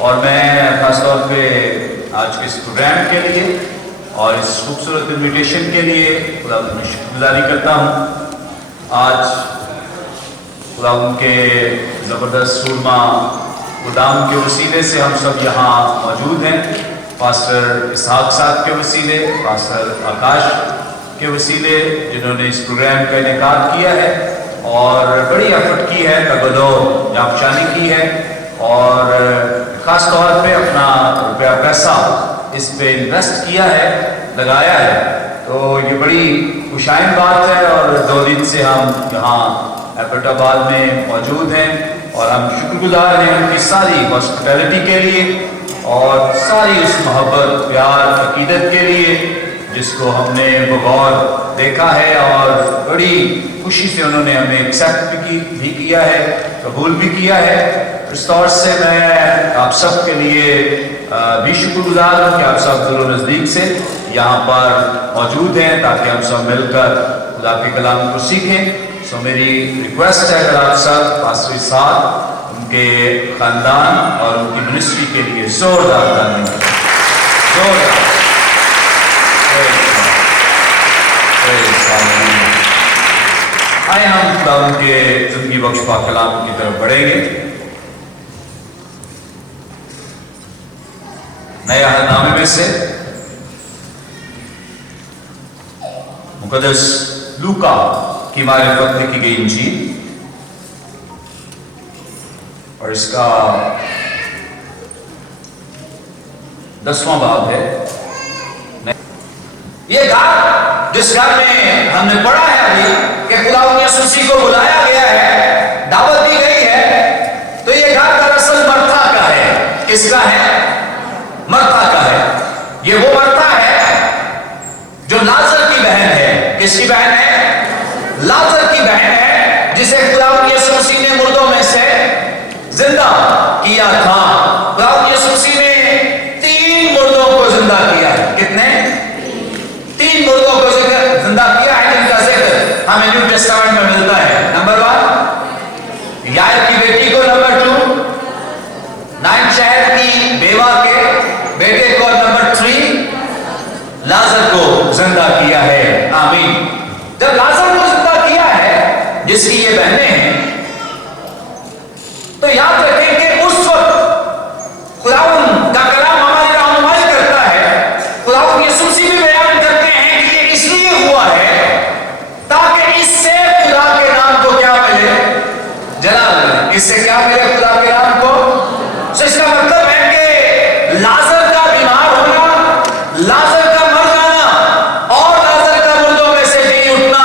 اور میں خاص طور پہ آج کے اس پروگرام کے لیے اور اس خوبصورت انویٹیشن کے لیے خدا کی شکر گزاری کرتا ہوں۔ آج خدا ان کے زبردست سورما غلام کے وسیلے سے ہم سب یہاں موجود ہیں، پاسٹر اسحاق صاحب کے وسیلے، پاسٹر آکاش کے وسیلے، جنہوں نے اس پروگرام کا انعقاد کیا ہے اور بڑی ایفرٹ کی ہے، تگدو جانفشانی کی ہے اور خاص طور پہ اپنا روپیہ پیسہ اس پہ انویسٹ کیا ہے، لگایا ہے۔ تو یہ بڑی خوشائن بات ہے اور 2 دن سے ہم یہاں ایبٹ آباد میں موجود ہیں اور ہم شکر گزار ہیں ان کی ساری ہاسپٹیلٹی کے لیے اور ساری اس محبت، پیار، عقیدت کے لیے جس کو ہم نے بغور دیکھا ہے اور بڑی خوشی سے انہوں نے ہمیں ایکسیپٹ بھی کیا ہے، قبول بھی کیا ہے۔ اس طور سے میں آپ سب کے لیے بھی شکر گزار ہوں کہ آپ سب دور و نزدیک سے یہاں پر موجود ہیں تاکہ ہم سب مل کر خدا کے کلام کو سیکھیں۔ سو میری ریکویسٹ ہے اگر آپ سب پاسٹر صاحب، ان کے خاندان اور ان کی منسٹری کے لیے زوردار تعلیم دیں، زوردار۔ آئے ہم خدا ان کے زندگی بخش پاک کلام کی طرف بڑھیں گے۔ نئے عہد نامے میں سے مقدس لوکا کی معرفت لکھی گئی انجیل اور اس کا 10واں باب ہے۔ یہ گھر جس گھر میں ہم نے پڑھا ہے ابھی کہ خدا یسوع مسیح کو بلایا گیا ہے، دعوت دی گئی ہے، تو یہ گھر دراصل مرتھا کا ہے۔ کس کا ہے؟ مرتھا کا ہے۔ یہ وہ مرتھا ہے جو لازر کی بہن ہے۔ کس کی بہن ہے؟ لازر کی بہن ہے، جسے خدا یسوع مسیح نے مردوں میں سے زندہ کیا تھا۔ خدا یسوع مسیح نے 3 مردوں کو زندہ کیا ہے۔ کتنے؟ 3 مردوں کو زندہ کیا ہے، جن کا ذکر ہمیں نیو ٹیسٹامنٹ میں ملتا ہے۔ نمبر 1 یائر کی بیٹی کو، نمبر 2 نائن شہر کی بیوہ کے بیٹے کو، نمبر 3 لازر کو زندہ کیا ہے۔ آمین۔ جب لازر کو زندہ کیا ہے جس کی یہ بہنیں ہیں، تو یاد رکھیں کہ اس وقت خداوند کا کلام ہماری رہنمائی کرتا ہے، خداوند یسوع مسیح بھی بیان کرتے ہیں کہ یہ اس لیے ہوا ہے تاکہ اس سے خدا کے نام کو کیا ملے؟ جلال ملے۔ اس سے کیا ملے؟ خدا کے نام کو۔ تو اس کا مطلب ہے کہ لازر کا بیمار ہونا، لازر کا مر جانا اور لازر کا مردوں میں سے جی اٹھنا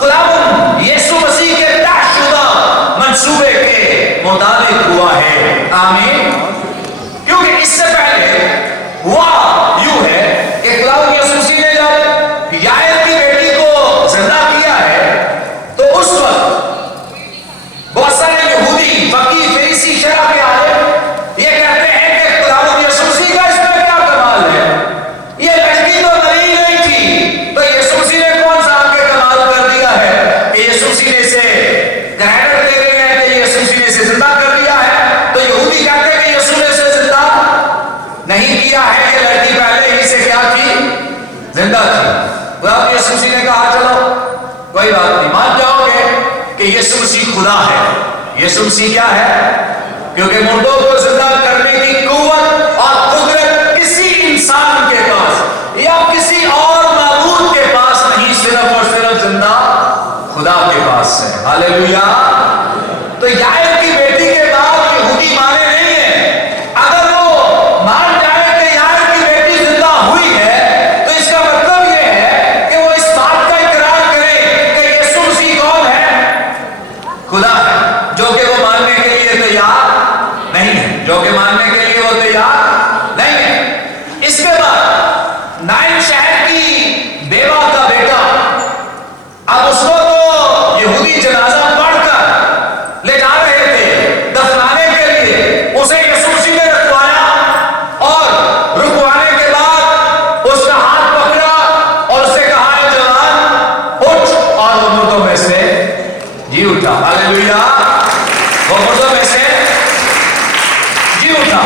خداوند یسوع مسیح کے طے شدہ منصوبے کے مطابق ہوا ہے۔ آمین۔ کیونکہ اس سے پہلے ہوا یوں ہے کہ خداوند یسوع مسیح نے جب یائر کی بیٹی کو زندہ کیا ہے تو اس وقت بہت سارے یہودی فقیہ فریسی شرح کے عالم یہ کہتے ہیں کہ خداوند یسوع مسیح کا اس میں کیا کمال ہے؟ یہ لڑکی تو مری نہیں تھی، تو یسوع مسیح نے کون سا آپ کے کمال کر دیا ہے کہ یسوع مسیح نے اسے کریڈٹ دے رہے ہیں کہ یسوع مسیح نے اسے زندہ کر دیا ہے؟ تو یہودی کہتے ہیں کہ یسوع نے اسے زندہ نہیں کیا ہے، یہ لڑکی پہلے ہی سے کیا تھی؟ زندہ تھی۔ خداوند یسوع مسیح نے کہا چلو کوئی بات نہیں، مان جاؤ گے کہ یسوع مسیح خدا ہے۔ یسوع مسیح کیا ہے؟ کیونکہ مردوں کو زندہ کرنے کی قوت اور قدرت کسی انسان کے پاس یا کسی اور معبود کے پاس نہیں، صرف اور صرف زندہ خدا کے پاس ہے۔ ہاللیلویا۔ تو یائر کی بیٹی کے بعد یہودی مانے نہیں ہیں۔ اگر وہ مان جائے کہ یائر کی بیٹی زندہ ہوئی ہے تو اس کا مطلب یہ ہے کہ وہ اس بات کا اقرار کرے کہ یسوع مسیح کون ہے؟ خدا ہے، جو کہ وہ ماننے کے لیے تیار نہیں ہے، جو کہ ماننے کے لیے وہ تیار نہیں ہے۔ اس کے بعد نائن شہر کی بیوہ کا بیٹا، اب اس کو تو یہودی جنازہ پڑھ کر لے جا رہے تھے دفنانے کے لیے، اسے یسوع مسیح نے رکھوایا اور رکوانے کے بعد اس کا ہاتھ پکڑا اور اسے کہا ہے جوان اٹھ، اور وہ مردوں میں سے جی اٹھا۔ ہاللیلویا۔ وہ مردوں میں سے جی اٹھا۔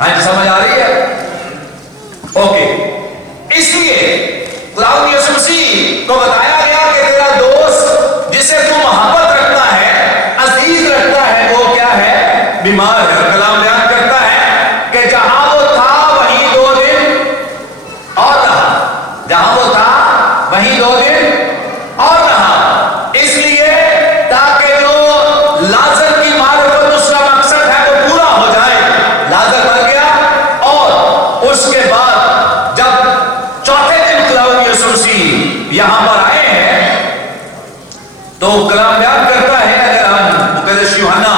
ہاں جی سمجھ آ رہی ہے؟ اوکے، اس لیے خداوند یسوع مسیح کو بتایا گیا کہ تیرا دوست جسے تو محبت رکھتا ہے، عزیز رکھتا ہے، وہ کیا ہے؟ بیمار ہے۔ کلام بیان کرتا ہے کہ جہاں وہ تھا وہیں 2 دن اور رہا، جہاں وہ تھا وہیں 2 دن اور رہا، اس لیے تاکہ جو لازر کی معرفت اس کا مقصد ہے وہ پورا ہو جائے۔ لازر مر گیا اور اس کے بعد جب چوتھے دن خداوند یسوع مسیح یہاں پر آئے ہیں تو کلام بیان کرتا ہے، اگر ہم مقدس یوحنا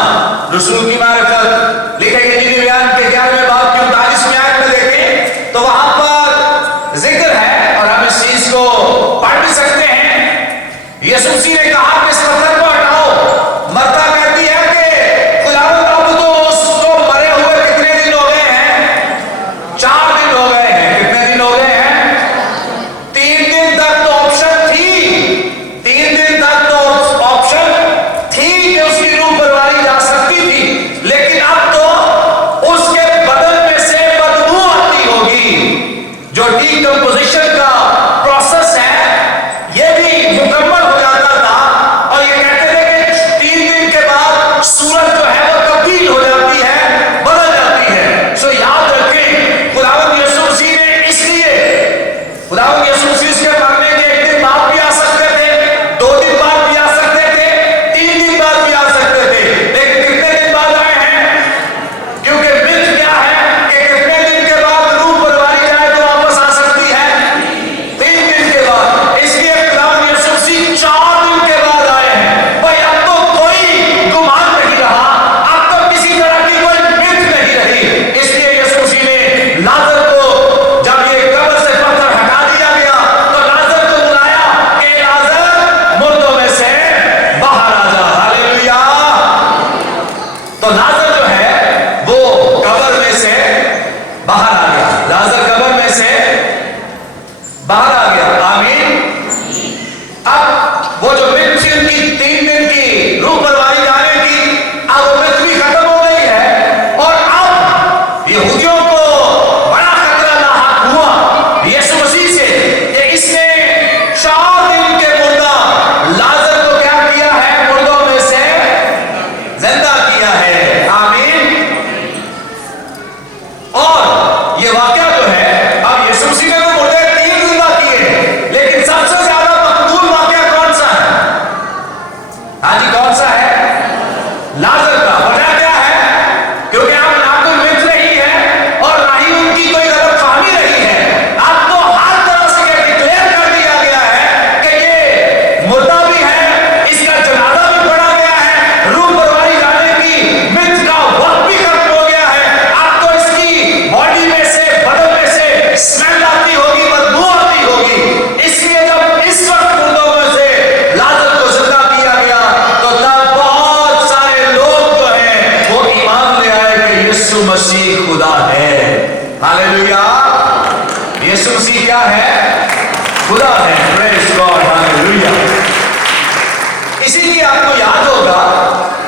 رسول کی معرفت لکھے گئے انجیل بیان کے 11ویں باب کی 39ویں آیت میں دیکھیں تو وہاں پر ذکر ہے، اور ہم اس چیز کو پڑھ بھی سکتے ہیں۔ یسوع مسیح نے کہا کہ اس پتھر کو ہٹاؤ۔ مرتا کہتی ہے کہ خداوند اب تو اس کو مرے ہوئے کتنے دن ہو گئے ہیں؟ 4 دن ہو گئے ہیں۔ کتنے دن ہو گئے ہیں؟ 3 دن تک تو آپشن تھی، 3 دن تک تو آپشن تھی کہ اس کی روح پرواری جا سکتی تھی، لیکن اب تو اس کے بدن میں سے بدبو آتی ہوگی۔ جو ڈیکمپوزیشن کا پروسیس ہے یہ بھی مکمل ہو جاتا تھا، اور یہ کہتے تھے کہ 3 دن کے بعد صورت جو ہے وہ تبدیل ہو جاتی ہے، بدل جاتی ہے۔ سو یاد رکھیں خداوند یسوع مسیح نے اس لیے خداوند یسوع مسیح اس کے مرنے کے 1 دن بعد بھی آ سکتے تھے، 2 دن بعد بھی آ سکتے تھے، 3 دن بعد بھی آ سکتے تھے، لیکن کتنے دن بعد آئے ہیں؟ کیونکہ مت کیا ہے کہ کتنے دن کے بعد روح پرواری جائے تو واپس آ سکتی ہے؟ 3 دن کے بعد۔ اس لیے خداوند یسوع مسیح 4 دن کے بعد آئے ہیں۔ بھائی اب تو کوئی گمان نہیں رہا، اب تو کسی طرح کی کوئی مت نہیں رہی۔ اس لیے یسوع مسیح نے لازر کو جب یہ قبر سے پتھر ہٹا دیا گیا تو لازر کو بلایا کہ لازر مردوں میں سے باہر آ جا۔ ہاللیلویا۔ تو لازر جو ہے وہ قبر میں سے باہر آ گیا، لازر قبر میں سے باہر آ گیا۔ آمین۔ اب وہ جو مت تھی ان کی 3 دن کی روح پرواری جانے کی، اب وہ مت بھی ختم ہو گئی ہے، اور اب یہودیوں کو بڑا خطرہ لاحق ہوا یسوع مسیح سے کہ اس نے 4 دن کے مردہ لازر کو کیا کیا ہے؟ مردوں میں سے زندہ کیا ہے۔ آمین۔ اور یہ واقعہ جو ہے، اب یسوع مسیح نے تو مردے 3 زندہ کیے، لیکن سب سے زیادہ مقبول واقعہ کون سا ہے؟ ہاں جی کون سا ہے؟ لازر کا۔ وجہ کیا ہے؟ کیونکہ اب نہ کوئی مت رہی ہے اور نہ ہی ان کی کوئی غلط فہمی رہی ہے، اب تو ہر طرح سے یہ ڈکلیئر کر دیا گیا ہے کہ یہ مردہ بھی ہے، اس کا جنازہ بھی پڑھا گیا ہے، روح پرواری جانے کی مت کا وقت بھی ختم ہو گیا ہے، اب تو اس کی باڈی میں سے بدن میں سے اسمیل آتی ہوگی، بدبو آتی ہوگی۔ اس لیے جب اس وقت مردوں میں سے لازر کو زندہ کیا گیا تو تب بہت سارے لوگ جو ہیں وہ ایمان لے آئے کہ یسوع مسیح خدا ہے۔ ہاللیلویا۔ یسوع مسیح کیا ہے؟ خدا ہے۔ پریز گاڈ۔ ہاللیلویا۔ اسی لیے آپ کو یاد ہوگا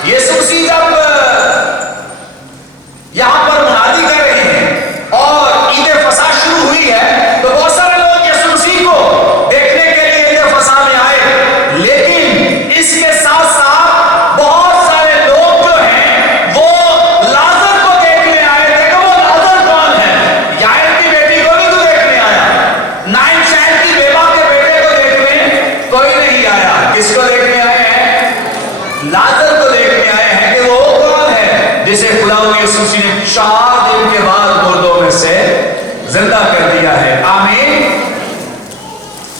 یسوع مسیح جب یہاں پر منادی کر رہے ہیں اور عید فصح شروع ہوئی ہے تو بہت سارے لوگ یسوع مسیح کو دیکھنے کے لیے عید فصح میں آئے، لیکن اس کے ساتھ ساتھ بہت سارے لوگ جو ہیں وہ لازر کو دیکھنے آئے تھے کہ وہ لازر کون ہے؟ یائر کی بیٹی کو نہیں تو دیکھنے آیا، نائن شہر کی بیوہ کے بیٹے کو دیکھنے کوئی نہیں آیا۔ کس کو دیکھنے آئے ہیں؟ لازر کو دیکھنے آئے ہیں کہ وہ کون ہے جسے خداوند یسوع مسیح نے 4 دن کے بعد مردوں میں سے زندہ کر دیا ہے۔ آمین۔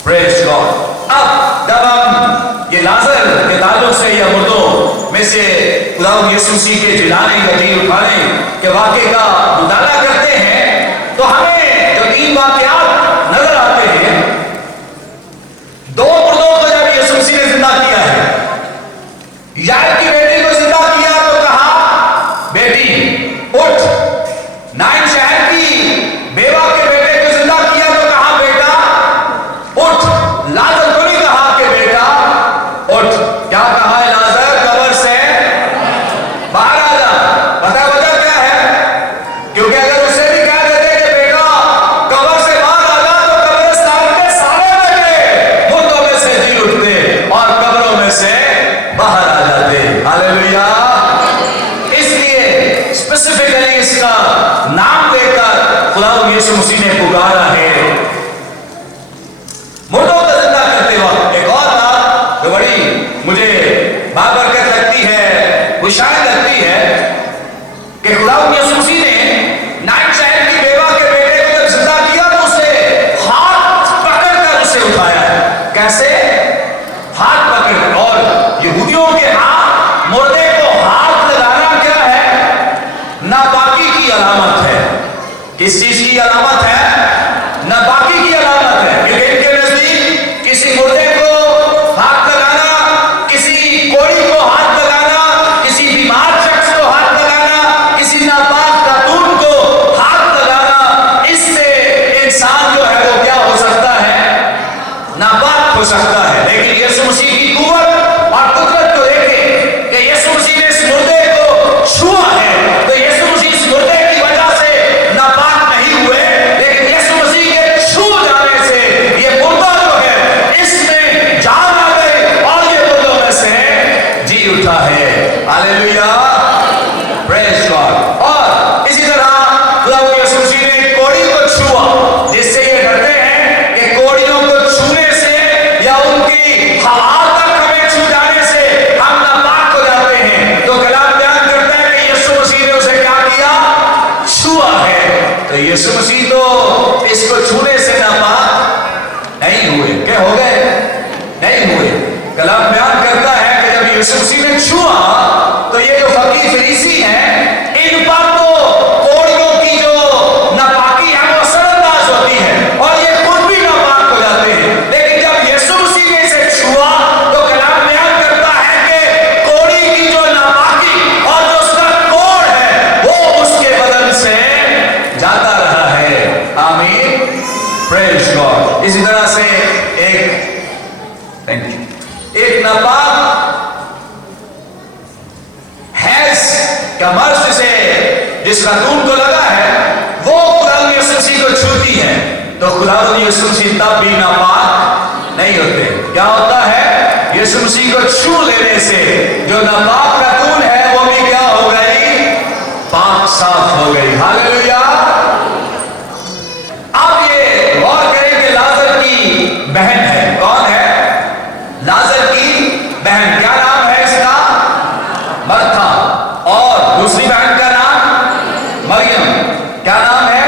پریز گاڈ۔ اب جب ہم یہ لازر کے تعلق سے یا مردوں میں سے خداوند یسوع مسیح کے جلانے یا جی اٹھانے کے واقعے کا مطالعہ کرتے ہیں تو ہمیں جو 3 واقعات نظر آتے ہیں، 2 مردوں کو جب یسوع مسیح نے زندہ کیا ہے، یائر کی بیٹی کو زندہ کیا تو کہا بیٹی اٹھ، 9 شہر کی بیوہ کے بیٹے کو زندہ کیا تو کہا بیٹا اٹھ، لازر کو نہیں کہا کہ بیٹا اٹھ، کیا کہا ہے؟ لازر قبر سے باہر آ جا۔ پتہ وجہ کیا ہے؟ کیونکہ यीशु मसीह ने पुकारा है। मुर्दों को जिंदा करते वक्त एक और बात जो बड़ी मुझे बाबरकत लगती है, खुशाइद लगती है कि खुदावंद यीशु मसीह ने नाइन शहर की बेवा के बेटे को जब जिंदा किया तो उसे हाथ पकड़कर उसे उठाया है। कैसे? हाथ पकड़। और यहूदियों के हाथ मुर्दे को हाथ लगाना क्या है? नापाकी की अलामत है। किस चीज की अलामत है? नापाकी की अलामत है। क्योंकि इनके नजदीक किसी मुर्दे को हाथ लगाना, किसी कोड़ी को हाथ लगाना, किसी बीमार शख्स को हाथ लगाना, किसी नापाक खातून को हाथ लगाना, इससे इंसान जो है वो क्या हो सकता है? नापाक हो सकता है। लेकिन यीशु मसीह की कुव्वत और कुदरत को देखें कि यीशु मसीह ने इस मुर्दे को छुआ है, तो यीशु मसीह इस मुर्दे की वजह से नापाक नहीं हुए, लेकिन यीशु मसीह के छू जाने से ये मुर्दा जो है इसमें जान आ गई और ये मुर्दों में से जी उठा है। Hallelujah, praise God. और इसी तरह खुदावंद यीशु मसीह ने कोड़ी को छुआ, जिससे ये डरते हैं कि कोड़ियों को छूने से या उनकी हवा तक हमें छू जाने से हम नापाक हो जाते हैं। तो कलाम बयान करता है कि यीशु मसीह ने उसे क्या किया? छुआ है। तो यीशु मसीह तो इसको छूने से नापाक नहीं हुए। क्या हो गए? नहीं हुए। कलाम बयान करता है कि जब यीशु मसीह ने छुआ तो ये जो फकीर फरीसी हैं, इन पर तो कोड़ियों की जो नापाकी है वो असरअंदाज होती है और ये खुद भी नापाक हो जाते हैं। लेकिन जब यीशु मसीह ने इसे छुआ तो कलाम बयान करता है कि कोड़ी की जो नापाकी और जो उसका कोड़ है वो उसके बदन से जाता रहा है। आमीन, प्रेज गॉड। इसी तरह से एक नापाक हैज का मर्ज जिस खातून को लगा है वो खुदावंद यीशु मसीह को छूती है, तो खुदावंद यीशु मसीह तब भी नापाक नहीं होते। क्या होता है? यीशु मसीह को छू लेने से जो नापाक खातून है वो भी क्या हो गई? पाक साफ हो गई। हालेलुया। अब ये गौर करें कि लाजर की बहन है। कौन है? लाजर की बहन। क्या नाम है इसका? मरथा। और दूसरी बहन का नाम मरियम। क्या नाम है?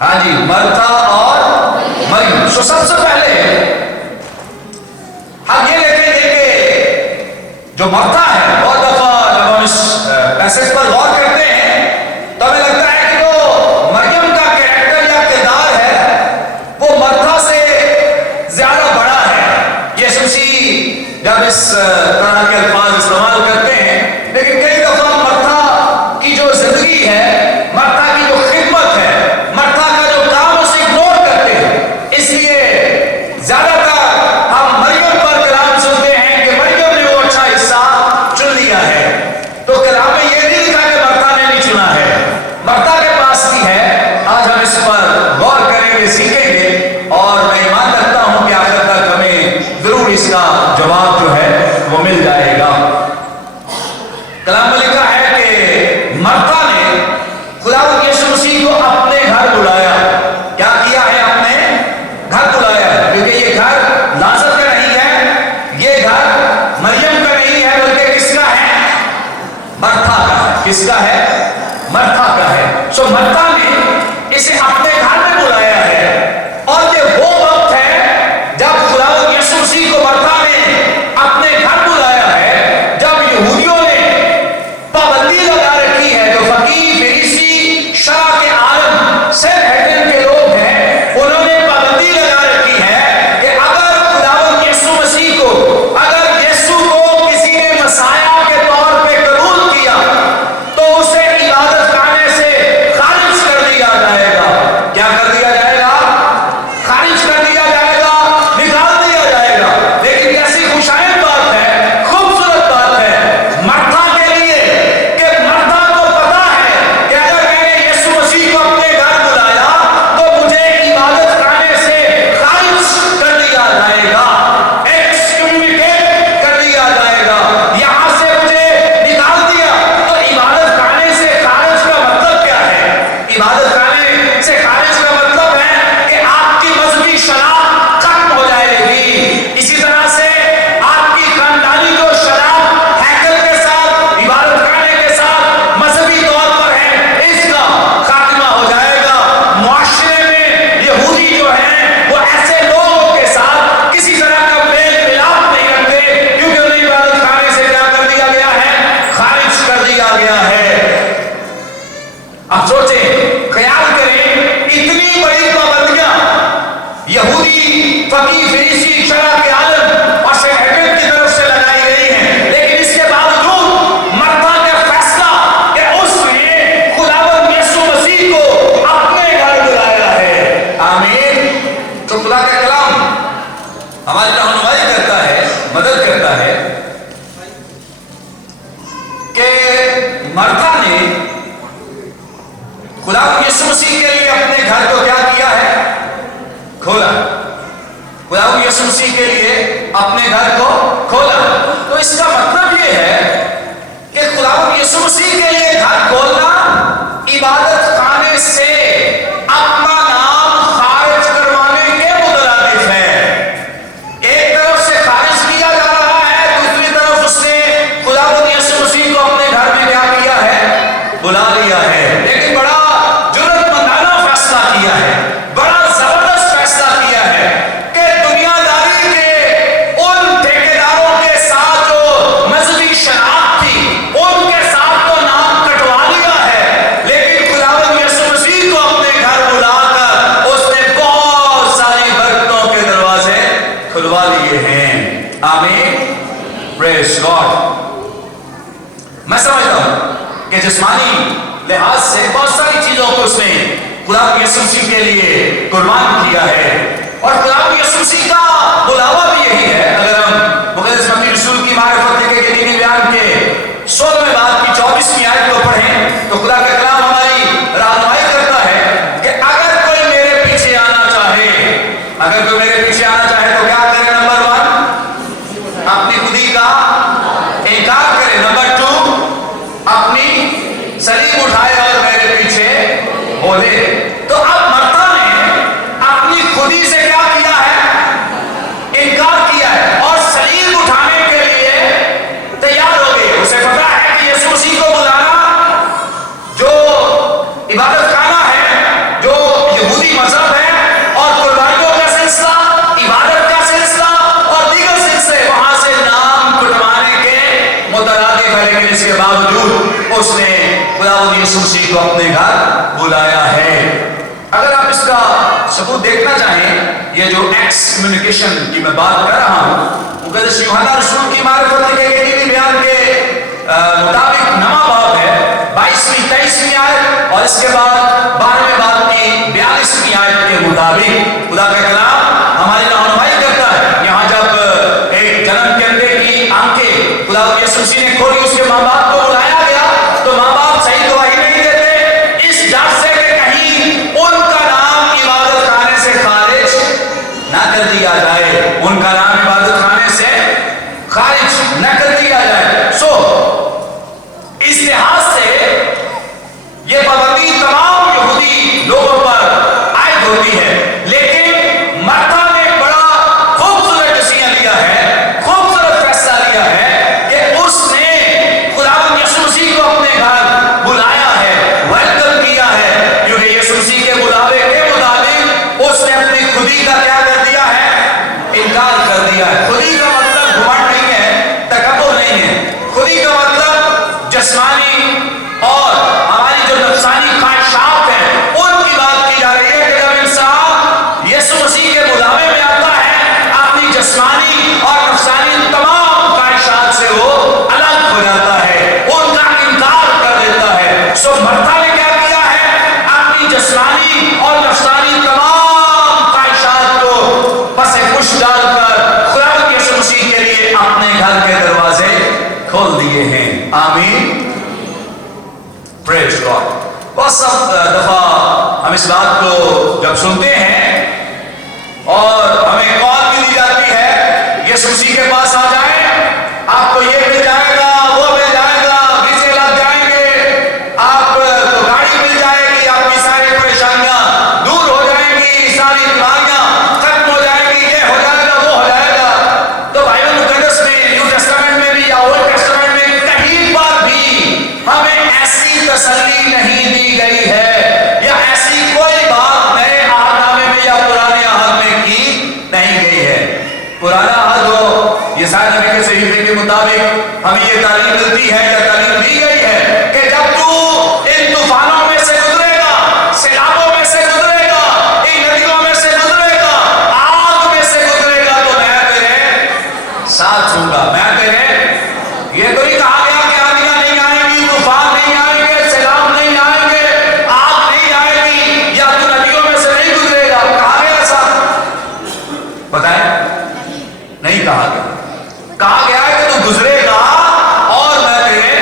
हाँ जी, मरथा और मरियम। तो सबसे पहले हम ये देखेंगे कि जो मरथा है, बहुत दफा जब हम इस पैसेज पर गौर करते हैं तो हमें लगता है कि जो मरियम का कैरेक्टर या किरदार है वो मरथा से ज्यादा बड़ा है। यीशु मसीह जब इस तरह के अल्फाज इस्तेमाल करते हैं, लेकिन कई दफा मरथा की जो जिंदगी है, मरथा की जो खिदमत है, मरथा का जो काम उसे इग्नोर करते हैं। इसलिए ज्यादातर हम मरियम पर कलाम सुनते हैं कि मरियम ने वो अच्छा हिस्सा चुन लिया है। तो कलाम में ये नहीं लिखा कि मरथा ने नहीं चुना है, मरथा के पास भी है। आज हम इस पर गौर करेंगे, सीखेंगे और मैं ईमान रखता हूं कि आखिर तक हमें जरूर इसका जवाब जो है वो मिल जाएगा। कलाम में लिखा है कि मरथा ने खुदावंद यीशु मसीह को अपने घर बुलाया। क्या किया है? अपने घर बुलाया, क्योंकि ये घर लाजर का नहीं है, ये घर मरियम का नहीं है, बल्कि किसका है? मरथा का है। किसका है? मरथा का है। सो मरथा ने इसे अपने घर में बुलाया है और ये वो वक्त है जब खुदावंद यीशु मसीह को मरथा ने अपने घर बुलाया है, जब यहूदियों ने पाबंदी लगा रखी है। जो फकीर फरीसी शरअ के आलम सनहेड्रिन के लोग हैं, उन्होंने पाबंदी लगा रखी है कि अगर खुदावंद यीशु मसीह को, अगर यीशु को किसी ने मसाया के तौर पे कबूल किया तो उसे इबादत खाने से खारिज कर दिया जाएगा। क्या कर दिया जाएगा? مسیح کے لیے اپنے گھر کو کھولا. تو اس کا مطلب یہ ہے کہ خداوند یسوع مسیح کے لیے گھر کھولنا عبادت خانے سے اپنا نام خارج کروانے کے مترادف ہے. ایک طرف سے خارج کیا جا رہا ہے، دوسری طرف اس نے خداوند یسوع مسیح کو اپنے گھر میں کیا کیا ہے؟ بلا لیا ہے. لیکن بڑا جرأت مندانہ فیصلہ کیا ہے، بڑا زبردست فیصلہ کیا ہے کہ دنیا داری کے ان ٹھیکیداروں کے ساتھ جو مذہبی شناخت تھی ان کے ساتھ تو نام کٹوا لیا ہے، لیکن خداوند یسوع مسیح کو اپنے گھر بلا کر اس نے بہت ساری برکتوں کے دروازے کھلوا لیے ہیں. آمین. پریز گاڈ. میں سمجھتا ہوں کہ جسمانی لحاظ سے بہت ساری چیزوں کو اس نے خداوند یسوع مسیح کے لیے قربان کیا ہے، اور خداوند یسوع مسیح کا بلاوا بھی یہی ہے. اگر ہم مقدس متی رسول کی معرفت کے دینی بیان کے 16ویں باب کی 24ویں آیت کو پڑھیں تو خدا کا کلام ہماری رہنمائی کرتا ہے کہ اگر کوئی میرے پیچھے آنا چاہے تو کیا کرے؟ نمبر 1 اپنی خودی کا انکار کرے. نمبر 2 اپنی صلیب اٹھائے اور میرے پیچھے بولے. تو اب مرتا نے اپنی خودی سے کیا کیا ہے؟ انکار کیا ہے اور صلیب اٹھانے کے لیے تیار ہو گئی. اسے پتا ہے کہ یسوع مسیح کو بلانا جو عبادت خانہ ہے، جو یہودی مذہب ہے، اور قربانیوں کا سلسلہ، عبادت کا سلسلہ اور دیگر سلسلے وہاں سے نام کٹوانے کے مترادف ہے، لیکن اس کے باوجود اس نے خداوند یسوع مسیح کو اپنے گھر بلایا ہے. اگر آپ اس کا ثبوت دیکھنا چاہیں، یہ جو ایکس کمیونیکیشن کی میں بات کر رہا ہوں، مقدس یوحنا رسول کی معرفت کے دینی بیان کے مطابق 9واں باب ہے، 22ویں 23ویں آیت، اور اس کے بعد 12ویں باب کی 42ویں آیت کے مطابق خدا کا کلام ہماری رہنمائی کرتا ہے. یہاں جب ایک جنم کے اندر کی آنکھیں خداوند یسوع مسیح نے کھولی، اس کے ماں باپ کو بلایا گیا، تو ماں باپ صحیح گواہی نہیں دیتے اس ڈر سے کہ کہیں ان کا نام عبادت خانے سے خارج نہ کر دیا جائے، ان کا نام عبادت خانے سے خارج نہ کر دیا جائے. سو اس لحاظ سے یہ پابندی تمام یہودی لوگوں پر عائد ہوتی ہے، لیکن مرتا نے بڑا خوبصورت ڈیسیژن لیا ہے، خوبصورت فیصلہ لیا ہے کہ اس نے خداوند یسوع مسیح کو اپنے گھر بلایا ہے، ویلکم کیا ہے، کیونکہ یسوع مسیح کے بلاوے کے مطابق اس نے اپنی خودی کا کیا کر دیا ہے؟ انکار کر دیا ہے. خودی کا مطلب گھمنڈ نہیں ہے، تکبر نہیں ہے. خودی کا مطلب جسمانی اور ہماری جو نفسانی خواہشات ہیں ان کی بات کی جا رہی ہے کہ جب انسان یسوع مسیح کے بلاوے میں آتا ہے، اپنی جسمانی اور نفسانی تمام خواہشات سے وہ الگ ہو جاتا ہے، ان کا انکار کر دیتا ہے. سو مرتا نے کیا کیا ہے؟ اپنی جسمانی اور نفسانی تمام خواہشات کو پس پش ڈال کر خداوند یسوع مسیح کے لیے اپنے گھر کے دروازے کھول دیے ہیں. آمین. پریز گاڈ. بہت سب دفعہ ہم اس بات کو جب سنتے ہیں اور ہمیں کال بھی دی جاتی ہے یسوع مسیح کے پاس آ جائیں، آپ کو یہ مل جائے گا، وہ مل جائے گا، ویزے لگ جائیں گے، آپ کو گاڑی مل جائے گی، آپ کی ساری پریشانیاں دور ہو جائیں گی، ساری بیماریاں ختم ہو جائیں گی، یہ ہو جائے گا، وہ ہو جائے گا. تو بائبل مقدس میں، نیو ٹیسٹامنٹ میں بھی یا اولڈ ٹیسٹامنٹ میں کہیں پر بھی ہمیں ایسی تسلی نہیں دی گئی ہے، یا ایسی کوئی بات نئے عہد نامے میں یا پرانے عہد میں کی نہیں گئی ہے. پرانا عہد ہو، یسایا نبی کے صحیفے کے مطابق ہمیں یہ تعلیم ملتی ہے یا تعلیم دی گئی ہے کہ جب تو ان طوفانوں میں سے گزرے گا، سیلابوں میں سے گزرے گا، ان ندیوں میں سے گزرے گا، آگ میں سے گزرے گا، تو میں تیرے ساتھ ہوں گا. میں تیرے، یہ تو نہیں کہا گیا کہ آندیاں نہیں آئیں گی، طوفان نہیں آئیں گے، سیلاب نہیں آئیں گے، آگ نہیں آئے گی، یا تو ندیوں میں سے نہیں گزرے گا. کہا گیا ایسا؟ بتائیں. نہیں کہا گیا. کہا گیا ہے کہ تو گزرے گا اور میں تیرے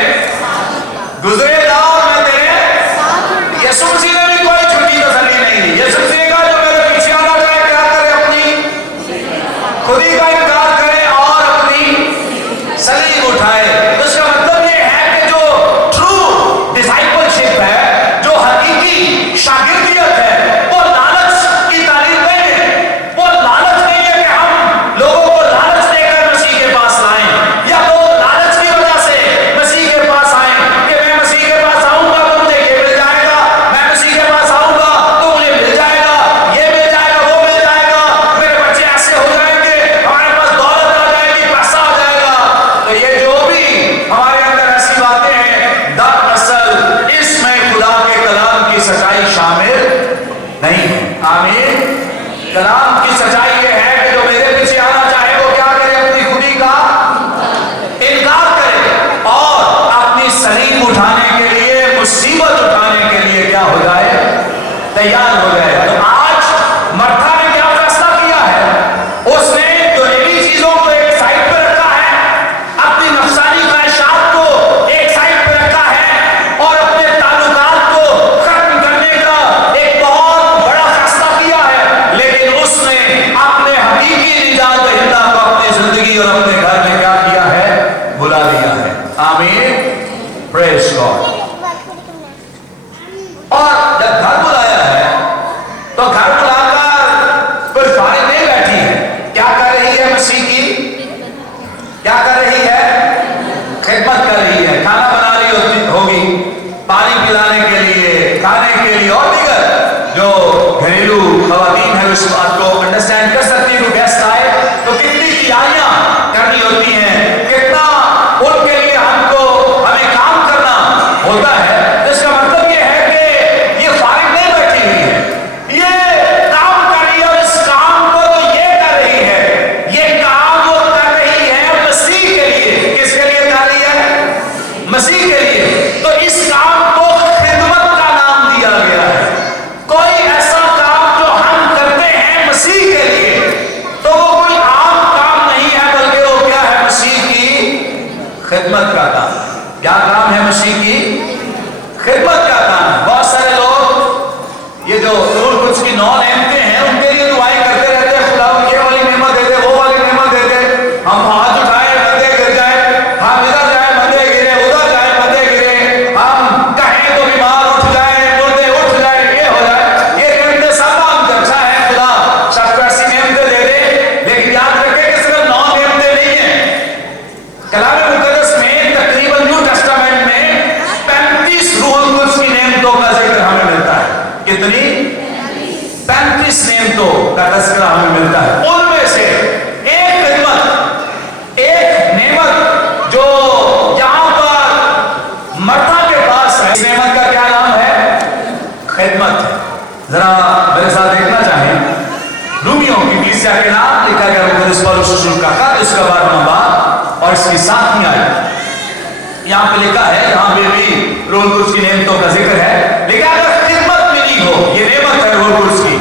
सच्चाई शामिल नहीं है। आमीन। कलाम की सच्चाई ये है कि जो मेरे पीछे आना चाहे वो क्या करे, अपनी खुदी का इनकार करे और अपनी सलीब उठाने के लिए, मुसीबत उठाने के लिए क्या हो जाए, तैयार हो जाए। तो आज मर्था ने क्या फैसला किया है? उसने दुनियावी चीजों को एक साइड पे रखा है, अपनी नफसानी ख्वाहिशात को एक साइड पे रखा है और अपने ताल्लुकात को खत्म करने का एक बहुत बड़ा फैसला किया है। लेकिन उसने अपने हकीकी निजात दहिंदा को अपनी जिंदगी और अपने घर में क्या किया है, बुला लिया है। आमीन। Praise God. और जब घर बुलाया है तो घर बुलाकर कोई फारिग नहीं बैठी है। क्या कर रही है मसीह की? क्या कर रही है? खिदमत कर रही है। खाना बना रही होगी, पानी पिलाने के लिए, खाने के लिए और दीगर जो घरेलू खवातीन है उस बात को अंडरस्टैंड कर सकती है। गेस्ट आए तो कितनी तैयारियां करनी होती हैं, कितना उनके लिए हमें काम करना होता है। इसका मतलब ये है कि ये फारिग नहीं बैठी हुई है, ये काम कर रही है। और इस काम को तो ये कर रही है, ये काम वो कर रही है मसीह के लिए। किसके लिए कर रही है? मसीह के लिए। तो इस काम को खिदमत का नाम दिया गया है। कोई ऐसा काम जो हम करते हैं मसीह के लिए, तो वो कोई आम काम नहीं है, बल्कि वो क्या है? मसीह की खिदमत का काम। क्या काम है? मसीह की खिदमत का काम है। बहुत सारे लोग ये जो कुछ की नौ नेमतें हैं उनके लिए दुआएं करते रहते हैं, खुदा ये वाली नेमत दे दे, वो वाली नेमत दे दे। हम हाथ उठाए बंदे गिर जाए, हम इधर जाए बंदे गिरे, उधर जाए बंदे गिरे, हम कहें तो बीमार उठ जाए, मुर्दे उठ जाए, ये हो जाए। ये नेमतें सब काम अच्छा है, खुदा सबको ऐसी नेमतें दे दे। लेकिन याद रखें कि सिर्फ 9 नेमतें नहीं है। कलाम मुकद्दस में तकरीबन न्यू टेस्टामेंट में 35 रूहुल कुद्स की नेमतों का जिक्र हमें मिलता है। कितनी? 35 नेमतों का तज़किरा हमें मिलता है। उनमें से एक खिदमत, एक नेमत जो यहां पर मर्था के पास है, इस नेमत का क्या नाम है? खिदमत है। जरा मेरे साथ देखना चाहें, रूमियों की कलीसिया के नाम लिखा गया मुकद्दस पौलुस रसूल का खत, इसका 12वां बाब और इसकी 7वीं आयत। यहाँ पे लिखा है, यहाँ पे भी रूहुल कुद्स की नेमतों का जिक्र है। लेकिन अगर खिदमत मिली हो, ये नेमत है रूहुल कुद्स की,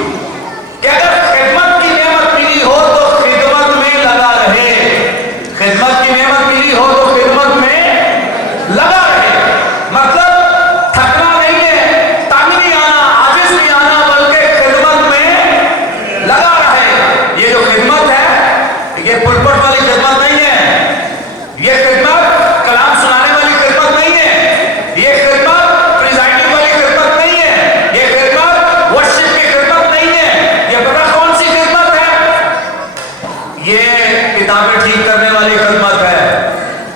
कि अगर खिदमत की नेमत मिली हो तो खिदमत में लगा रहे। खिदमत की नेमत मिली हो तो खिदमत में लगा रहे। मतलब थकना नहीं है, तंग नहीं आना, आजिज नहीं आना, बल्कि खिदमत में लगा रहे। ये जो खिदमत है, ये पुलपट वाली खिदमत नहीं है, ये खिदमत कलाम सुनाने वाली खिदमत नहीं है, ये खिदमत प्रिजाइडिंग वाली खिदमत नहीं है, ये खिदमत वर्शिप की खिदमत नहीं है। ये पता कौन सी खिदमत है? ये किताबें ठीक करने वाली खिदमत है,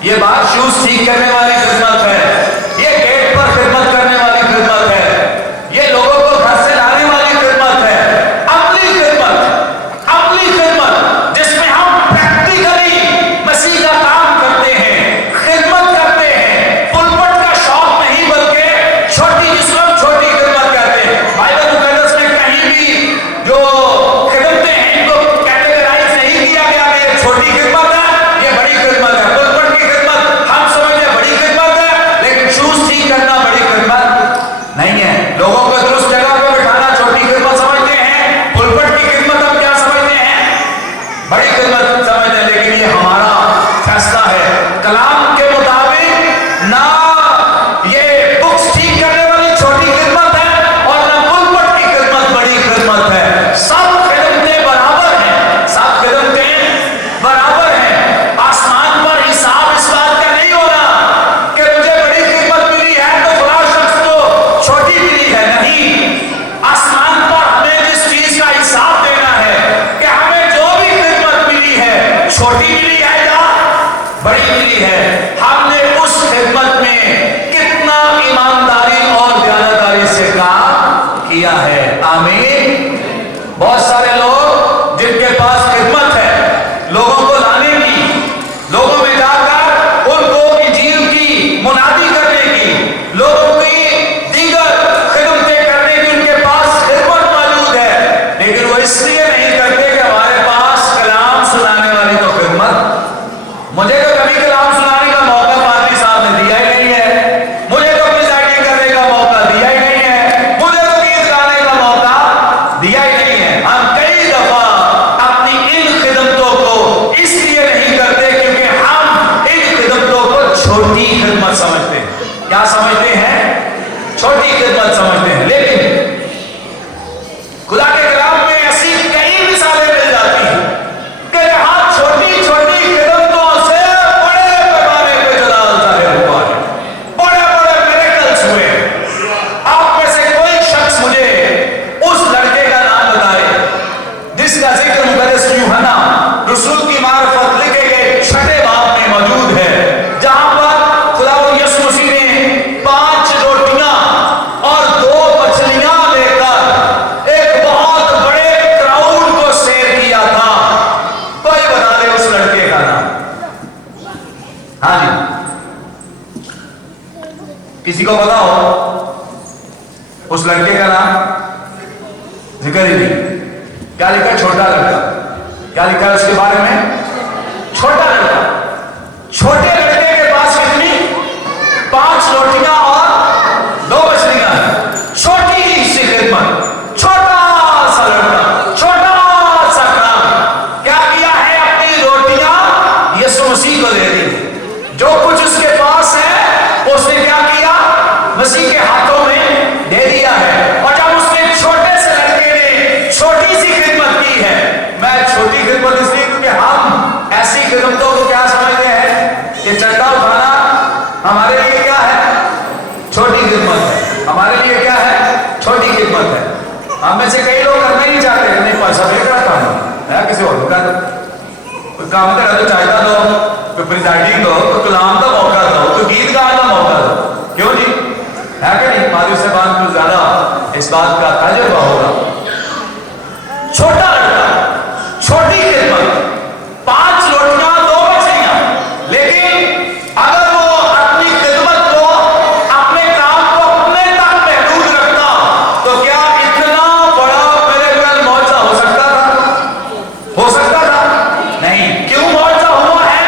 ये बात शूज ठीक करने वाली खिदमत है, ये गेट पर खिदमत करने वाली खिदमत है, ये लोगों को घर से लाने वाली खिदमत है। अमली खिदमत, अमली खिदमत जिसमें हम प्रैक्टिकली मसीह का काम करते हैं, खिदमत करते हैं। पुलपट का शौक नहीं, बल्कि छोटी जिसको हम छोटी खिदमत करते हैं। बाइबल मुकद्दस में कहीं भी जो खिदमतें हैं इनको कैटेगराइज नहीं किया गया कि ये छोटी खिदमत है, ये बड़ी खिदमत है। पुलपट की खिदमत हम समझते हैं बड़ी खिदमत को पता हो उस लड़के का नाम जिक्र ही नहीं। क्या लिखा है? छोटा लड़का। क्या लिखा है उसके बारे में? छोटा लड़का। छोटे लड़के के पास कितनी? 5 रोटियां और 2 मछलियां। छोटी ही सी खिदमत, छोटा सा लड़का, छोटा सा काम। क्या किया है? अपनी रोटियां यीशु मसीह को दे दी। जो कुछ उसके पास है उसने क्या किया? मसीह के हाथों में दे दिया है। और जब उसने छोटे से लड़के ने छोटी सी खिदमत की है, मैं छोटी खिदमत इसलिए क्योंकि हम ऐसी खिदमतों को क्या समझते हैं? ये चंदा उठाना हमारे लिए क्या है? छोटी खिदमत है। हमारे लिए क्या है? छोटी खिदमत है। हम में से कई लोग करना ही चाहते हैं, नहीं पैसा दे रहा काम है, किसी और का कोई काम करा तो चाहता दो, कोई प्रिजाइडिंग दो, कोई कलाम का मौका दो, कोई गीत गाने का मौका दो। क्यों जी? है कि नहीं? मालूम से बात कुछ ज्यादा इस बात का तजुर्बा होगा। छोटा लड़का, छोटी खिदमत, 5 रोटियां 2 मछलियां। लेकिन अगर वो अपनी खिदमत को, अपने काम को अपने तक महदूद रखता तो क्या इतना बड़ा मिरेकल मौजूद हो सकता था? हो सकता था? नहीं। क्यों मौजूद हुआ है?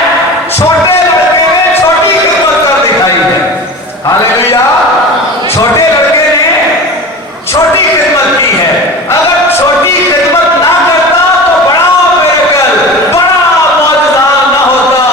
छोटे लड़के ने छोटी खिदमत कर दिखाई है। हालेलुया। छोटे लड़के ने छोटी खिदमत की है। अगर छोटी खिदमत ना करता तो बड़ा मिरेकल, बड़ा मौजूदा ना होता,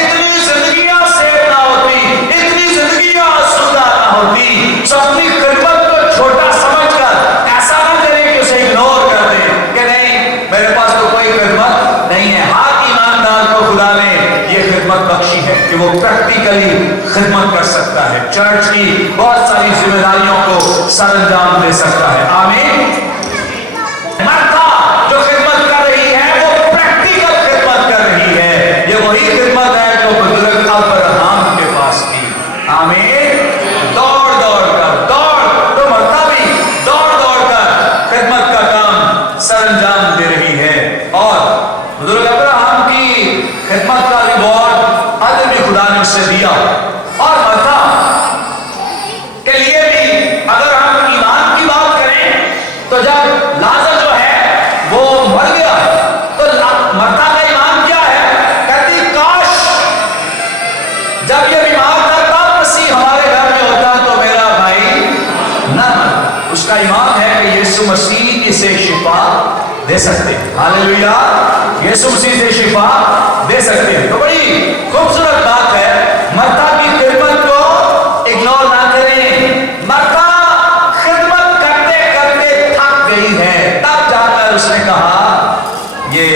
इतनी जिंदगियां सेव ना होती, इतनी जिंदगियां आसूदा ना होती। सो अपनी खिदमत को छोटा समझकर ऐसा ना करें कि उसे इग्नोर कर दे कि नहीं मेरे पास तो कोई खिदमत नहीं है। हर ईमानदार को खुदा ने ये खिदमत बख्शी है कि वो प्रैक्टिकली खिदमत कर सकता है, चर्च की बहुत सारी जिम्मेदारियों को सरंजाम दे सकता है। आमीन। मर्था जो खिदमत कर रही है वो प्रैक्टिकल खिदमत कर रही है। ये वही खिदमत है जो बुजुर्ग अब्राहम के पास थी। आमीन। दौड़ दौड़ कर तो मर्था भी दौड़ दौड़ कर खिदमत का काम सरंजाम दे रही है। और बुजुर्ग अब्राहम की खिदमत का रिवॉर्ड अदर भी खुदा ने उससे दिया। और मर्था के लिए भी अगर हम ईमान की बात करें तो जब लाजर जो है वो मर गया तो मर्था का ईमान क्या है? कहती काश जब ये बीमार था तब मसीह हमारे घर में होता तो मेरा भाई ना। उसका ईमान है कि यीशु मसीह इसे शिफा दे सकते हैं। हालेलुया। यीशु मसीह से शिफा दे सकते हैं। तो बड़ी खूबसूरत बात है। मर्था की खिदमत को इग्नोर ना करें। मर्था खिदमत करते करते थक गई है, तब जाकर उसने कहा, ये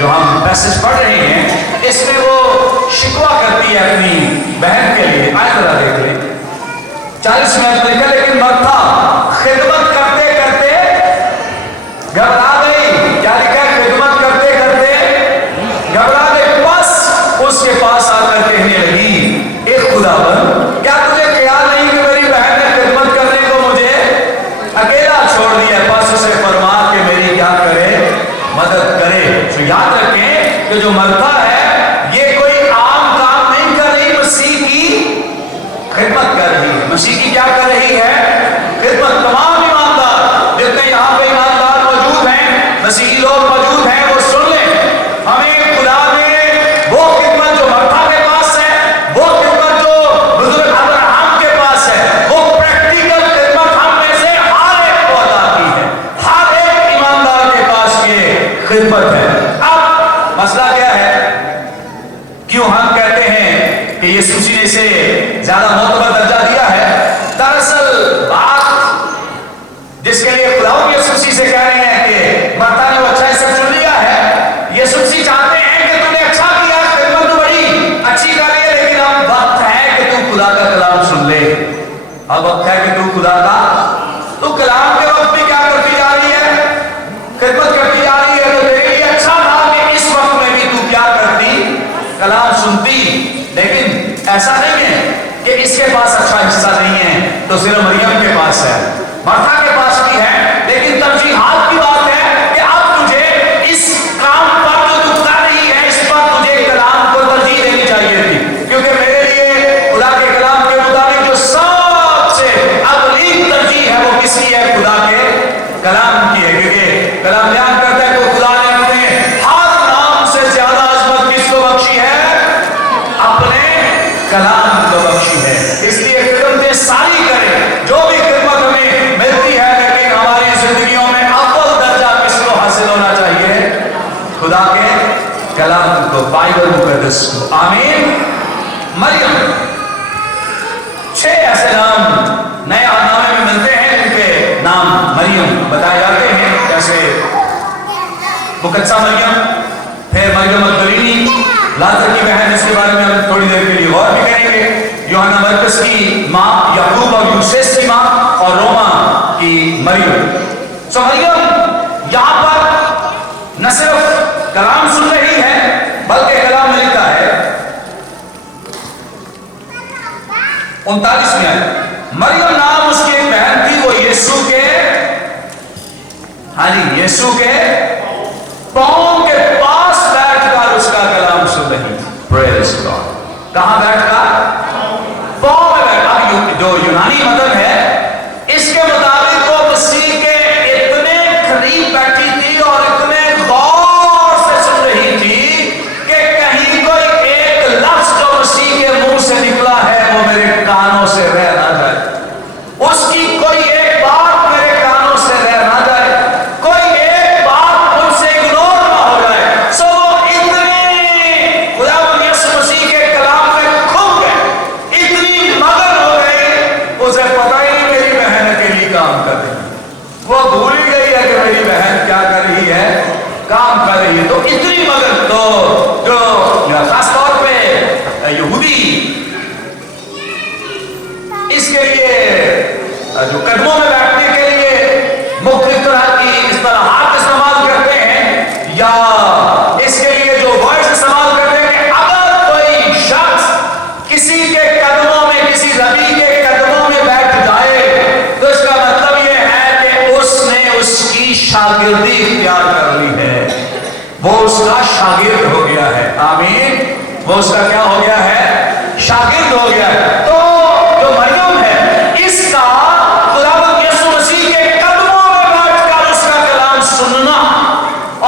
जो हम मैसेज पढ़ रहे हैं इसमें वो शिकवा करती है अपनी बहन के लिए। आए जरा देख ले 40 में लिखा, लेकिन मर्था खिदमत करते करते घबरा गई। क्या लिखा है? खिदमत करते करते घबरा गई। बस उसके पास आकर कहने लगी, एक खुदाबंद, क्या तुझे ख्याल नहीं कि मेरी बहन ने खिदमत करने को मुझे अकेला छोड़ दिया? बस उसे फरमा के मेरी क्या करे? मदद करे। तो याद रखें कि जो मर्था है ये कोई आम काम नहीं कर रही, मसीह की खिदमत कर रही है। मसीह की क्या कर रही है? खिदमत। तमाम ईमानदार जितने यहाँ पे ईमानदार मौजूद हैं, मसीही लोग मौजूद हैं, वो सुन लें। हमें खुदा ने वो खिदमत जो मर्था के पास है, वो खिदमत जो बुजुर्ग अब्राहम के पास है, वो प्रैक्टिकल खिदमत हम में से हर एक को अदा की है। हर एक ईमानदार के पास ये खिदमत है। अब मसला क्या है? क्यों हम कहते हैं कि यीशु मसीह ने इसे ज्यादा मोतबर दर्जा दिया है? दरअसल बात जिसके लिए खुदा यीशु मसीह से कह रहे हैं कि मर्था ने वो अच्छा सब चुन लिया है। यीशु मसीह चाहते हैं कि तूने अच्छा किया, खिदमत तो बड़ी अच्छी कर रही है, लेकिन अब वक्त है कि तू खुदा का कलाम सुन ले। अब वक्त है कि तू खुदा का, तू कलाम के वक्त भी क्या करती जा रही है? खिदमत करती जा रही है। तो तेरे लिए अच्छा था कि इस वक्त में भी तू क्या करती? कलाम सुनती। लेकिन ऐसा नहीं है कि इसके पास अच्छा हिस्सा नहीं है तो सिर्फ मरियम के पास है, मर्था के पास भी है। लेकिन तरजीहात की बात है कि अब तुझे इस काम पर जो तू कर रही है, इस पर तुझे कलाम को तरजीह देनी चाहिए थी, क्योंकि मेरे लिए खुदा के कलाम के मुताबिक जो सब मुकद्दस को। आमीन। मरियम, 6 ऐसे नाम नए आदनामे में मिलते हैं जिनके नाम मरियम बताए जाते हैं, जैसे मुकद्दसा मरियम, फिर मरियम मगदलीनी, लाजर की बहन, जिसके बारे में हम थोड़ी देर के लिए गौर भी करेंगे, यूहन्ना मरकस की माँ, याकूब और यूसेस की माँ, और रोमा की मरियम। सो मरियम यहाँ पर न सिर्फ कलाम सुन रही है, बल्कि कलाम में लिखा है 39 में, मरियम नाम उसकी एक बहन थी, वो यीशु के, हाँ जी, यीशु के पांव के पास बैठकर उसका कलाम सुन रही थी। Praise God. कहां बैठकर? पांव में बैठ। जो यूनानी मतलब है, इसके मुताबिक वो मसीह के इतने करीब बैठी थी और इतने गौर से सुन रही थी कि कहीं कोई एक लफ्ज जो मसीह के मुंह से निकला है वो मेरे कानों से रह ना जाए, उसकी कोई एक बात मेरे कानों से रह ना जाए, कोई एक बात मुझसे इग्नोर ना हो जाए। सो वो इतनी खुदावंद यीशु मसीह के कलाम में खो गए, इतनी मगन हो गई, उसे पता ही नहीं मेरी बहन अकेली काम कर रही है, वो भूल ही गई है कि मेरी बहन क्या कर रही है, काम कर रही है। तो इतनी मगन, तो जो खास तौर पे यहूदी इसके लिए जो कदमों में बैठने के लिए मुख्तलिफ तरह की इस्तिलाहात इस्तेमाल करते हैं, या इसके लिए जो वर्ड्स इस्तेमाल करते हैं कि अगर कोई शख्स किसी के कदमों में, किसी रबी के कदमों में बैठ जाए, तो इसका मतलब यह है कि उसने उसकी शागिर्दी इख्तियार कर ली है, वो उसका शागिर्द हो गया है। आमीन। वो उसका क्या हो गया है? शागिर्द हो गया है। तो जो मरियम है, इसका खुदावंद यीशु मसीह के कदमों में बैठकर उसका कलाम सुनना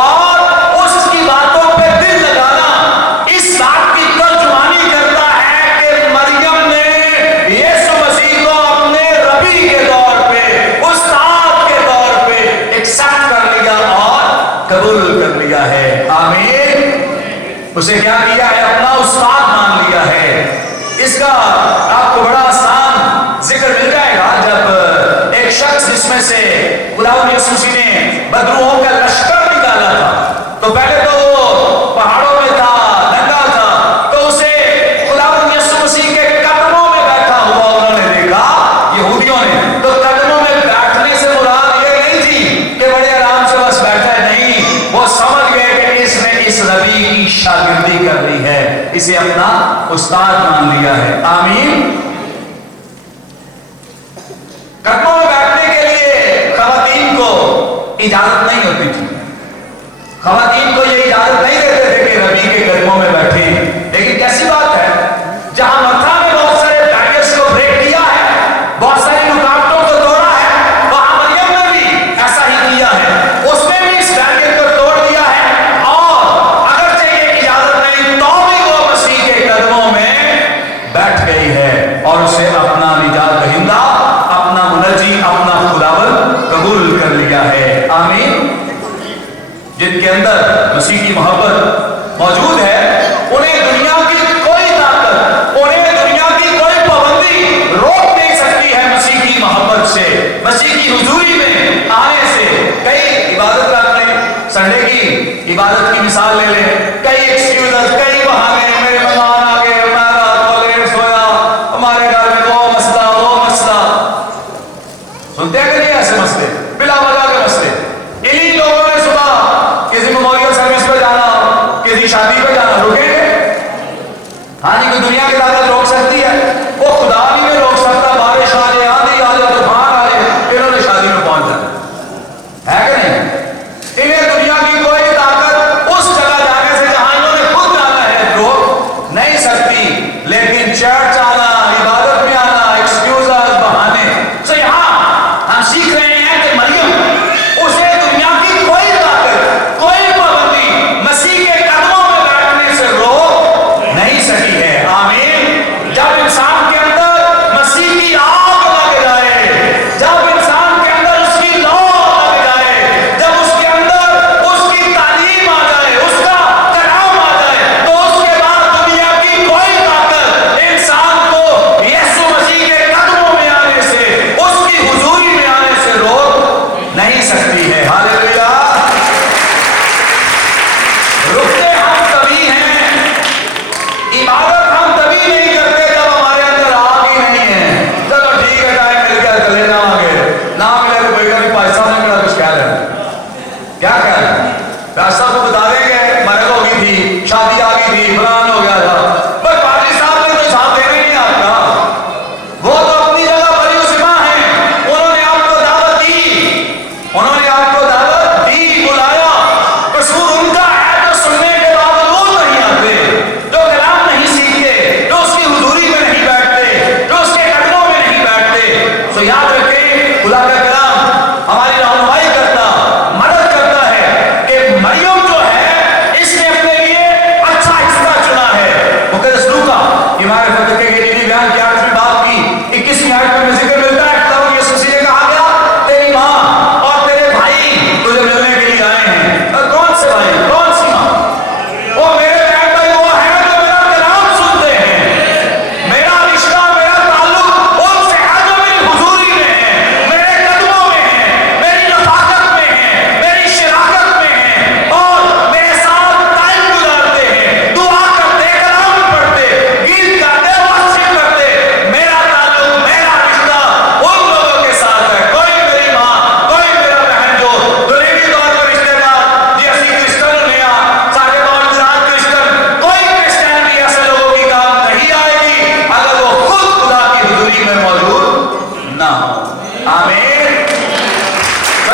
और उसकी बातों पे दिल लगाना, इस बात की तर्जुमानी करता है कि मरियम ने यीशु मसीह को अपने रबी के तौर पे, उस्ताद के तौर पे एक्सेप्ट कर लिया और कबूल कर लिया है। आमीन। उसे क्या किया है? अपना उस्ताद मान लिया है। इसका आपको बड़ा आसान जिक्र मिल जाएगा जब एक शख्स जिसमें से खुदावंद यीशु मसीह ने बदरूहों का लश्कर निकाला था, तो पहले तो वो पहाड़ों में था, नंगा था, तो उसे खुदावंद यीशु मसीह के कदमों में बैठा हुआ उन्होंने देखा, यहूदियों ने। तो कदमों में बैठने से मुराद ये नहीं थी कि बड़े आराम से बस बैठा है, नहीं, वो समझ गए कि इसने इस नबी की शागिर्दी कर ली है, इसे अपना उस्ताद मान लिया है। आमीन। कदमों में बैठने के लिए खवातीन को इजाजत नहीं होती थी, खवातीन को ये इजाजत नहीं देते थे कि नबी के कदमों में बैठे। लेकिन कैसी बात है, जहां मक्का में बहुत सारे बैरियर्स को ब्रेक किया है, बहुत सारी रुकावटों को तोड़ा है, वहां मरियम ने भी ऐसा ही किया है, उसने भी इस बैरियर को तोड़ दिया है, और अगरचे ये इजाजत नहीं तो भी वो मसीह के कदमों में बैठ गई है और उसे अपना निजात दहिंदा, अपना मुनज्जी, अपना खुदावंद कबूल कर लिया है। आमीन। जिनके अंदर मसीह की मोहब्बत मौजूद है, उन्हें दुनिया की कोई ताकत, उन्हें दुनिया की कोई पाबंदी रोक नहीं सकती है मसीह की मोहब्बत से, मसीह की हुजूरी में आने से। कई इबादत रखने, संडे की इबादत की मिसाल ले लें, कई एक्सक्यूजेस, कई बहाने, मेरे मेहमान आ गए, मैं रात को लेट सोया, हमारे घर में वो मसला, वो मसला। सुनते हैं कि नहीं ऐसे मसले, बिला वजह के मसले। इन्हीं लोगों ने सुबह किसी मेमोरियल सर्विस पे जाना, किसी शादी पे जाना, रुकेंगे? हाँ जी, कोई दुनिया की ताकत रोक सकती है? वो खुदा भी नहीं रोक सकता। बारिश आ जाए, आंधी आ जाए, तूफान आ जाए, इन्होंने शादी में पहुंच जाना है कि नहीं? इन्हें दुनिया की कोई ताकत उस जगह जाने से जहां इन्होंने खुद जाना है रोक नहीं सकती। लेकिन चर्च आना, इबादत में आना, एक्सक्यूजेस, बहाने। सो यहां हम सीख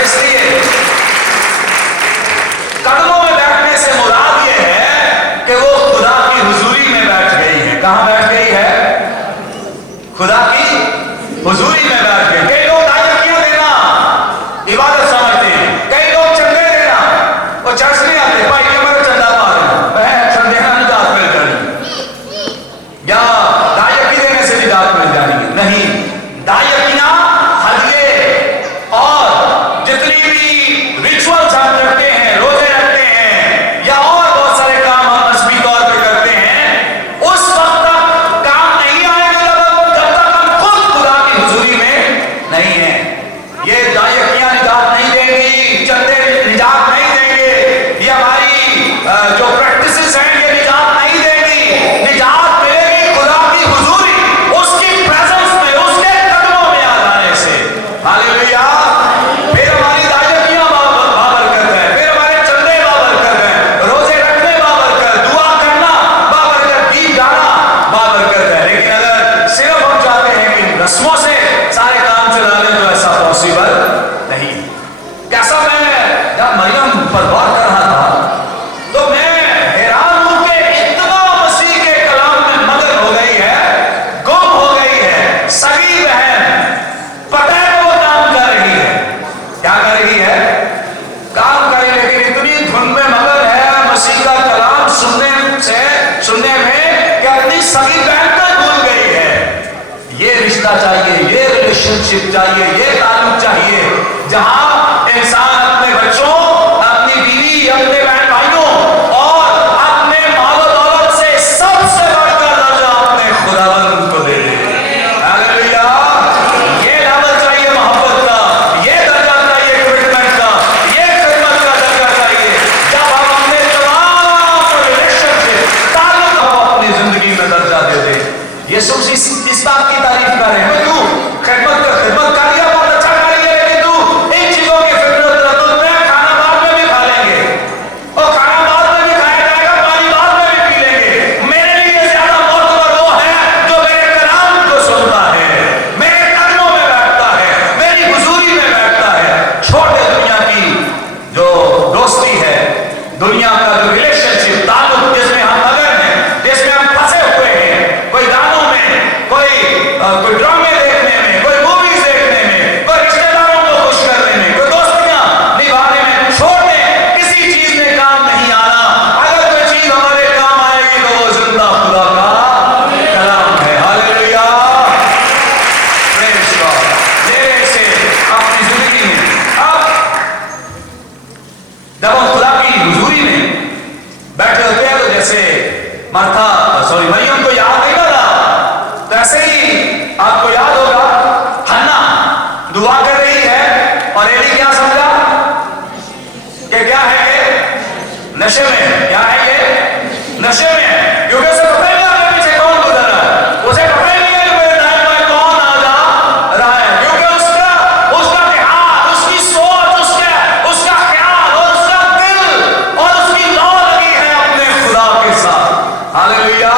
اس لیے قدموں میں بیٹھنے سے مراد یہ ہے کہ وہ خدا کی حضوری میں بیٹھ گئی ہے. کہاں بیٹھ گئی ہے؟ خدا کی حضوری میں بیٹھ گئی. کئی لوگ دائیکیاں دینا عبادت سمجھتے ہیں. کئی لوگ چندے دینا، وہ چرچ نہیں آتے، بھائی یہ میرا چندہ پا رہے ہیں، بہن چندے کا نجات مل جانی یا دائیکی دینے سے نجات مل جانی. نہیں، دائیکیاں ہدیے اور جتنی بھی ریچولز ہم کرتے ہیں، روزے رکھتے ہیں یا اور بہت سارے کام ہم مذہبی طور پہ کرتے ہیں، اس وقت تک کام نہیں آئے گا جب تک ہم خود خدا کی حضوری میں نہیں ہیں. یہ دائیکیاں نجات نہیں دیں گی، چندے نجات نہیں دیں گے، یہ ہماری جو پریکٹسز ہیں یہ نجات نہیں دیں گی. نجات ملے گی خدا کی حضوری، اس کی پریزنس میں، اس کے قدموں میں آ جانے سے. ہاللیلویا. پھر ہماری دائیکیاں بابرکت ہے، پھر ہمارے چندے بابرکت ہیں، روزے رکھنے بابرکت، دعا کرنا بابرکت، گیت گانا بابرکت ہے. لیکن اگر صرف ہم چاہتے ہیں کہ رسموں سے سارے کام چلا لیں تو ایسا پاسبل نہیں. کیسا میں جب مریم پر غور کر رہا تھا تو میں حیران ہوں کہ اتنا مسیح کے کلام میں مگن ہو گئی ہے، گم ہو گئی ہے. سگی بہن پتہ ہے وہ کام کر رہی ہے، کیا کر رہی ہے؟ کام کر رہی ہے، لیکن اتنی دھن میں مگن ہے مسیح کا کلام سننے میں کہ اپنی سگی بہن کو بھول گئی ہے. یہ رشتہ چاہیے، یہ ریلیشن شپ چاہیے، یہ تعلق چاہیے جہاں انسان اپنے بچوں، اپنی بیوی، اپنے بہن بھائیوں اور اپنے مال و دولت سے سب سے بڑھ کر درجہ اپنے خداوند کو دے دے. ہاللیلویا. یہ لیول چاہیے محبت کا، یہ درجہ چاہیے کمٹمنٹ کا، یہ خدمت کا درجہ چاہیے. جب ہم اپنے تمام ریلیشن شپ، تعلق ہم اپنی زندگی میں درجہ دے دیں. یسوع اس بات کی تعریف کر رہے ہیں، تو خدمت کر لیا، بہت اچھا کر لیا، لیکن تو ان چیزوں کی فکر رکھ. میں کھانا بعد میں بھی کھا لیں گے اور کھانا بعد میں بھی کھایا جائے گا، پانی بعد میں بھی پی لیں گے. میرے لیے زیادہ معتبر وہ ہے جو میرے کلام کو سنتا ہے، میرے قدموں میں بیٹھتا ہے، میری حضوری میں بیٹھتا ہے. چھوٹے دنیا کی جو دوستی ہے، دنیا کا جو ریلیشن شپ، تعلق جس میں ہم مگن ہیں، جس میں ہم پھنسے ہوئے ہیں، کوئی گانوں میں، کوئی ڈرامے دیکھنے میں، کوئی موویز دیکھنے میں، کوئی رشتہ داروں کو خوش کرنے میں، کوئی دوستیاں نبھانے میں، چھوڑ دیں. کسی چیز میں کام نہیں آنا. اگر کوئی چیز ہمارے کام آئے گی تو وہ زندہ خدا کا کلام ہے. ہاللیلویا. پریز گاڈ. میرے سے اپنی زندگی میں اب جب ہم خدا کی حضوری میں بیٹھے ہوتے ہیں تو جیسے مریم کو یاد نہیں کرا، تو ایسے ہی آپ کو یاد ہوگا ہنا دعا کر رہی ہے اور ایلی کیا سمجھا کہ کیا ہے یہ نشے میں. کیا ہے یہ نشے میں؟ کیونکہ اسے پتہ نہیں آگے پیچھے کون گزر رہا ہے، اسے پتہ نہیں ہے کہ میرے دائیں بائیں کون آ جا رہا ہے، کیونکہ اس کا دیہات، اس کی سوچ، اس کا خیال اور اس کا دل اور اس کی لو لگی ہے اپنے خدا کے ساتھ. ہاللیلویا.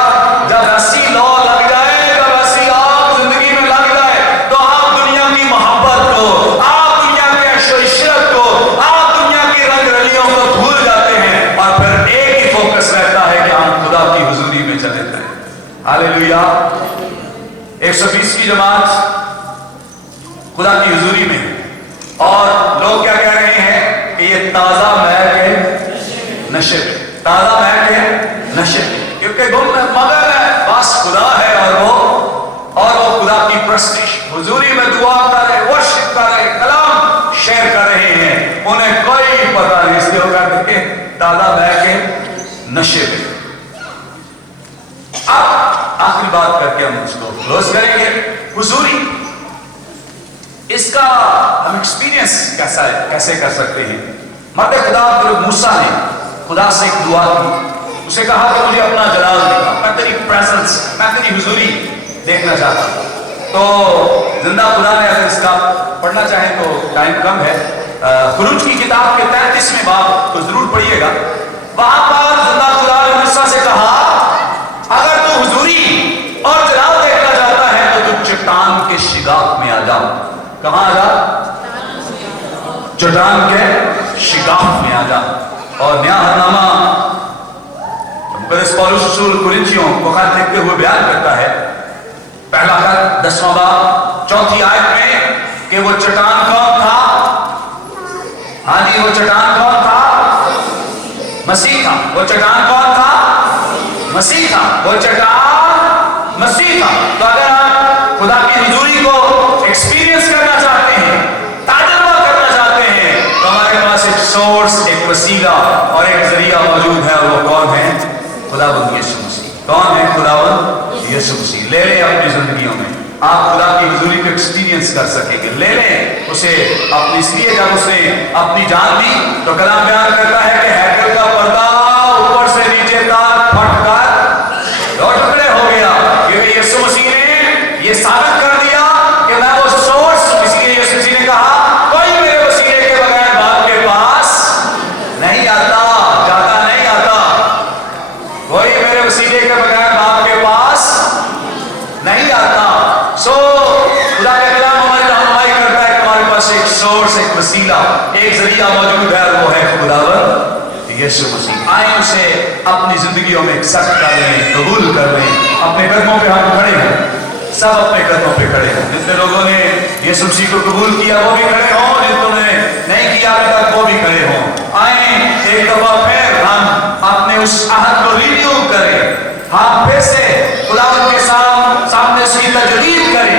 جب ایسی لو لگ جائے، جب ایسی آگ زندگی میں لگ جائے تو آپ دنیا کی محبت کو، آپ دنیا کے عیش و عشرت کو، آپ دنیا کی رنگ رلیوں کو بھول جاتے ہیں اور پھر ایک ہی فوکس رہتا ہے کہ ہم خدا کی حضوری میں چلے جائیں. ہاللیلویا. 120 کی جماعت خدا کی حضوری میں، اور لوگ کیا کہہ رہے ہیں کہ یہ تازہ مہک ہے نشے پہ، تازہ مہک ہے نشے پہ، کیونکہ مگر ہے بس خدا ہے اور وہ خدا کی پرستش حضوری میں دعا کر رہے، ورشپ کر رہے، کلام شیئر کر رہے ہیں، انہیں کوئی پتہ نہیں. اس لیے وہ کہتے ہیں تازہ مہک ہے نشے پہ. اب آخری بات کر کے ہم اس کو کلوز کریں گے. حضوری، اس کا ہم ایکسپیرینس کیسے کر سکتے ہیں؟ مرد خدا موسیٰ نے خدا سے ایک دعا کی، اسے کہا کہ مجھے اپنا جلال دکھا، میں تیری پریزنس، میں تیری حضوری دیکھنا چاہتا ہوں. تو زندہ خدا نے، اگر اس کا پڑھنا چاہیں تو ٹائم کم ہے، خروج کی کتاب کے 33ویں باب کو ضرور پڑھیے گا. وہاں پر زندہ خدا نے موسیٰ سے کہا اگر تو حضوری اور جلال دیکھنا چاہتا ہے تو چٹان کے شگاف میں آ جاؤ. کہاں آ جا؟ चट्टान के शिगाफ में आ जा। और न्यायनामा मुकद्दस पौलुस रसूल कुरिन्थियों को खत लिखते हुए बयान करता है, पहला खत 10वां बाब 4 आयत में, कि वो चट्टान कौन था? हाँ जी, वो चट्टान कौन था? मसीह था। वो चट्टान कौन था? मसीह था। वो चट्टान मसीह था। तो अगर आप खुदा की हुजूरी को एक्सपीरियंस करना चाहते हैं, ताजुर्बा करना चाहते हैं, तो हमारे पास एक सोर्स, एक वसीला और एक जरिया मौजूद है, और वो कौन है? खुदावंद यीशु मसीह। कौन है खुदावंद? यीशु मसीह। ले लें अपनी जिंदगियों में, आप खुदा की हुजूरी को एक्सपीरियंस कर सकेंगे। ले लें उसे अपनी, इसलिए जब उसने अपनी जान दी तो कलाम बयान करता है कि हैकल का पर्दा ऊपर से नीचे तक फटकर 2 टुकड़े हो गया, क्योंकि यीशु मसीह ने ये साबित कर दिया कि मैं वो सोर्स। इसलिए यीशु मसीह ने कहा, कोई मेरे वसीले के बगैर बाप के पास नहीं आता, जाता नहीं आता। कोई मेरे वसीले के बगैर बाप के पास नहीं आता। सो खुदा का कलाम हमारी रहनुमाई करता है कि हमारे पास एक सोर्स, एक वसीला, एक जरिया मौजूद है, और वो है खुदावंद यीशु मसीह। आए उसे अपनी जिंदगियों में एक्सेप्ट कर लें, कबूल कर लें। अपने कदमों पे हम खड़े हैं, सब अपने कदमों पे खड़े हैं। जितने लोगों ने यीशु मसीह को कबूल किया वो भी खड़े हों, जिन्होंने नहीं किया अभी तक वो भी खड़े हों। आए एक दफा फिर हम अपने उस अहद को रिन्यू करें, हम फिर से खुदावंद के सामने उसकी तजदीद करें,